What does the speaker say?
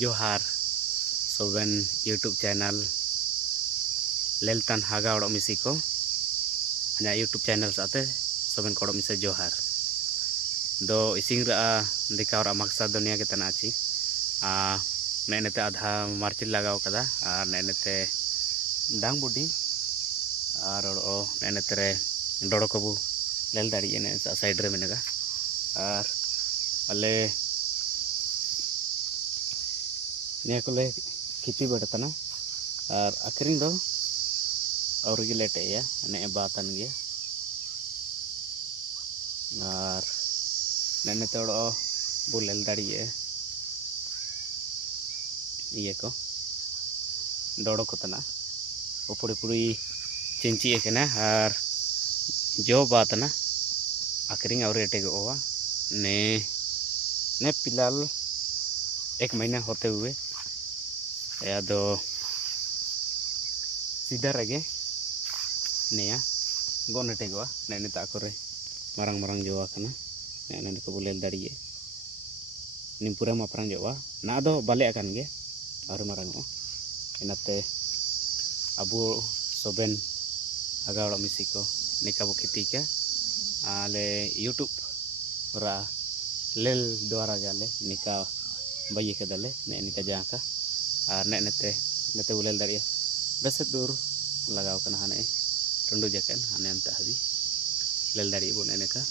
जोहार सोबेन YouTube channel लेलतान हागा ओडो मिसी को हना यूट्यूब चैनल साथे सोबेन कोडो मिसे जोहार दो इसिंग रा दिखावर मकसद दुनिया के तना ची नेनेते आधा मार्चिल लगाव कदा और नेनेते डांग बुडी और ओडो नेनेते रे डोडो कबू लेल दाड़ी ने साइड रे मेनेगा और अले निया को ले खिची बड़तना और आखिरी दो और गे लेटे या ने बातन गे और ने तोड़ो बुलेल दाड़िए ये को डोड़ो को तना ऊपरी पूरी चिंची एकना और जो बात ना आखिरी और एटे गोवा ने ने फिलहाल 1 महीना होते हुए या दो सीधा रगे नेया गोने टेगवा ने ताकोरे मारंग मारंग जोवा कना ने को बुलेल दाड़िए निपुरा मापरांग जोवा ना दो बाले अकान गे और मारंगो इनाते अबो सोबेन आगाड़ मिसी को निका बो खेती का आले यूट्यूब रा लेल द्वारा जाले निका बाई के दले ने निका जहाँ का और नेते बुलेल दाड़िए बेसे दूर लगाव कना हाने टुंडू जकन हाने अंत हबी लेल दाड़िए बो ने का